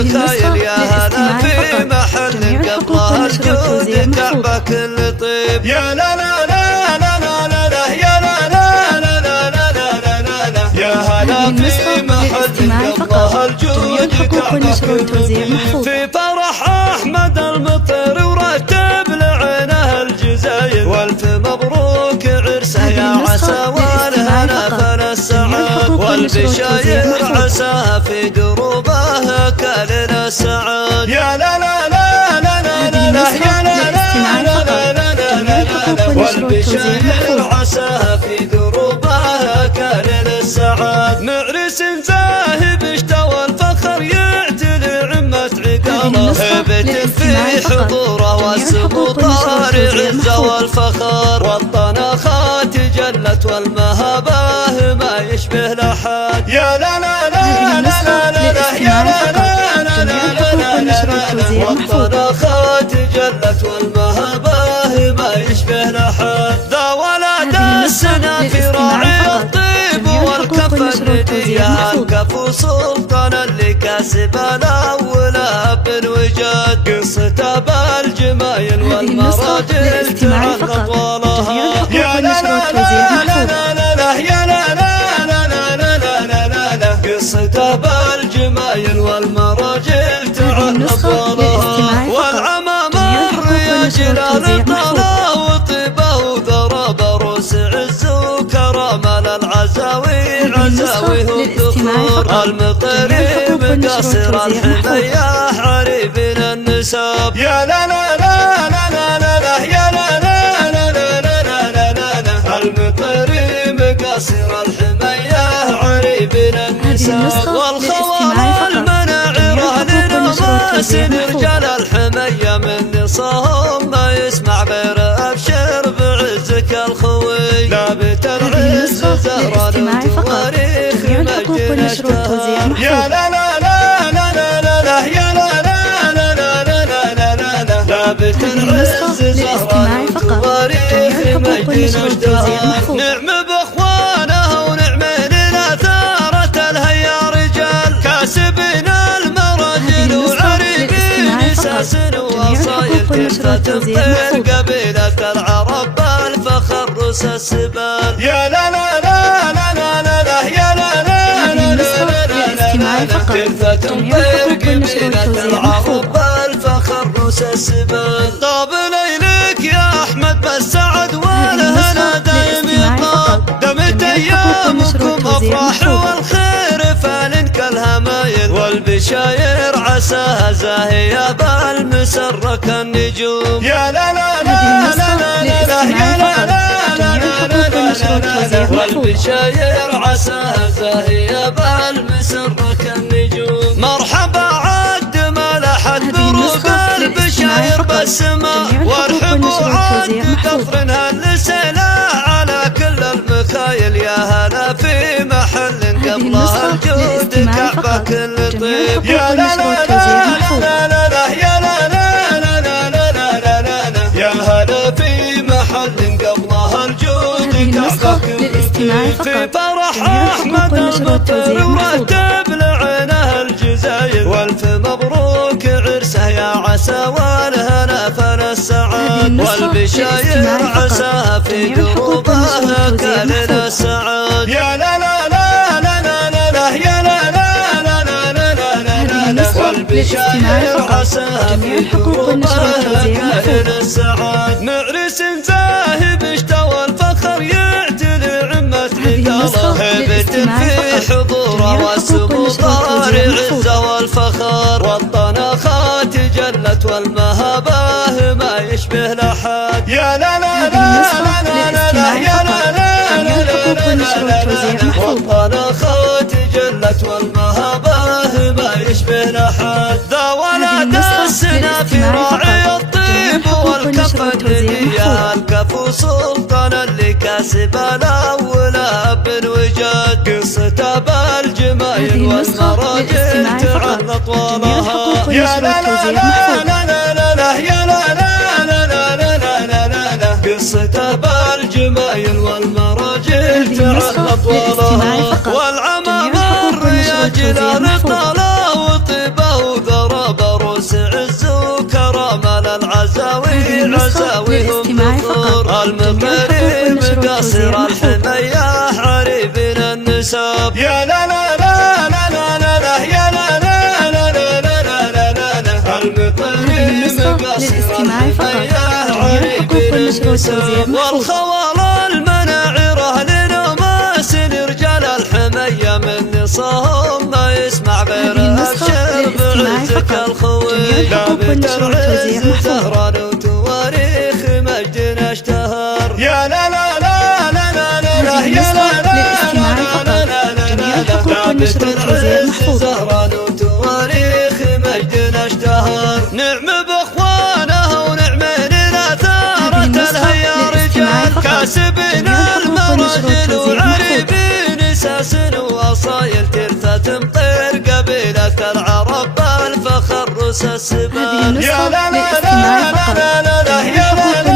المخايل يا هلا في محل قبلها الجود كعبة كل طيب. يا لا لا لا لا لا لا لا يا لا لا لا لا لا لا لا لا يا هلا في محل قبلها الجود كعبة كل طيب. في فرح أحمد المطر ورتب لعينه الجزاير والف مبروك عرسه يا عسى والهنا فلا السعاد والبشاير عساها في دروبها كلنا السعاد. يا لا لا لا لا لا لا لا يا لا لا لا لا لا لا والبشاير عساها في دروبها كلنا السعاد. معرس زاهب اشتوى الفخر يعتلي عمة عقاله هبة في حضوره والسمو طارع عزه والفخر والطناخات جلت والمهابه ما يشبه لحد. يا لا لا لا لا لا لا يا لا لا لا لا لا والطناخات جلت والمهابه ما يشبه لحد. ذا ولد السنة في راعي الطيب والكفن يا الكف سلطان اللي كاسب الاول ابن وجد قصته بالجمايل والمراجل تعلق طولها. يا لا لا لا لا لا لا يا لا لا لا لا لا لا لا قصته بالجمايل والمراجل تعلق طولها. والعمام الرياجل طلا وطيبه وذرى بروس عز وكرم للعزاوي عزاويه الذكور المطرب قصر الحمية عريبين النساب. يا لا لا لا لا لا لا لا يا لا لا لا لا لا لا لا لا المطرب قصر الحمية عريبين النساب. والخوار المناعرة لنماسن رجال الحمية من نصاهم ما يسمع غير أبشر بعزك الخوي لابت العز زهران وتواريخ مجد اشتهار. يا لا لا لا لا لا لا لا يا لا لا لا لا لا لا لا لا لابت العز زهران وتواريخ مجد اشتهار. نعم باخوانها ونعمين الاثارة الهيا رجال كاسبين المراجل وعريبين اساس وصايل كيف تمطير قبيلة العرب بالفخر رؤوس السبال. يا لا لا لا لا لا لا لا يا لا لا لا لا لا لا كيف تمطير قبيلة العرب بالفخر رؤوس السبال. طاب ليلك يا احمد بالسعد والهنا دايم يطاب دمت ايامكم افراح والخير فالن كالهمايل والبشاير عساها زاهية بالمسر كالنجوم. يا لا لا لا لا لا لا يا لا لا لا لا لا والبشاير عساها زاهية بالمسر كالنجوم. مرحبا عد ملحت بروق البشاير بالسماء وارحبوا عد كفرنها لسلاح على كل المخايل. يا هلا في محل قبلها الجود كعبة كل طيب. يا لا لا لا لا لا لا يا لا لا لا لا لا لا لا لا يا هلا في محل قبلها الجود كعبة كل طيب. في فرح أحمد المطر ورتب لعينه الجزاير والف مبروك عرسه يا عسى والهنا فلا السعاد والبشاير عساها في دروبها كلنا السعاد. يا لا لا لا لا لا لا لا يا لا لا لا لا لا لا لا والبشاير عساها في دروبها كلنا السعاد. معرس زاهب اشتوى الفخر يعتلي عمة عقاله هبة في حضوره والسمو طارع عزه والفخر والطناخات جلت والمهابه ما يشبه لحد. يا لا لا لا لا لا لا يا لا لا لا لا لا والطناخات جلت والمهابه ما يشبه لحد. ذا ولد السنة في راعي الطيب والكفن يا الكف سلطان اللي كاسب الاول ابن وجد قصته بالجمايل والمراجل تعلق طولها. يا لا لا لا لا لا لا يا لا لا لا لا لا لا لا قصته بالجمايل والمراجل تعلق طولها. والعمام الرياجل طلا وطيبه والمقري مقصر الحمية عريبين النسب. يا لا لا لا لا لا لا لا يا لا لا لا لا لا لا لا لا المقري مقصر الحمية عريبين النسب. والخوال المناعره للماسن رجال الحمية من نصهم ما يسمع غير الشر بعزك الخوي. لا بترعز زهران وتواريخ مجدنا اشتهر. يا لا لا لا لا لا لا يا لا لا لا لا لا لا بترعز زهران وتواريخ مجدنا اشتهر. نعم باخوانه ونعمين الاثار تلهي رجال كاسبين المراجل وعريبين ساسن واصايل ترثى تمطير قبيلة العرب الفخر رؤوس السبال. يا لا لا لا لا لا لا يا لا لا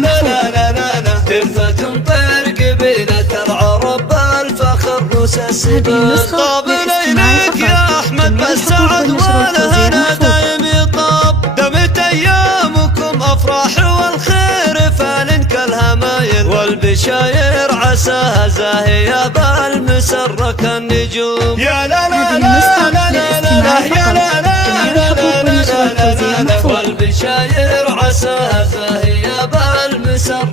لا لا لا لا ترثى تمطير قبيلة العرب الفخر رؤوس السبال. طاب ليلك يا احمد بالسعد والهنا دايم يطاب. دمت ايامكم افراح والخير فال كالهمايل والبشاير عساها زاهية بالمسر كالنجوم. يا لا لا لا لا لا لا يا لا لا لا لا لا والبشاير عساها زاهية بالمسر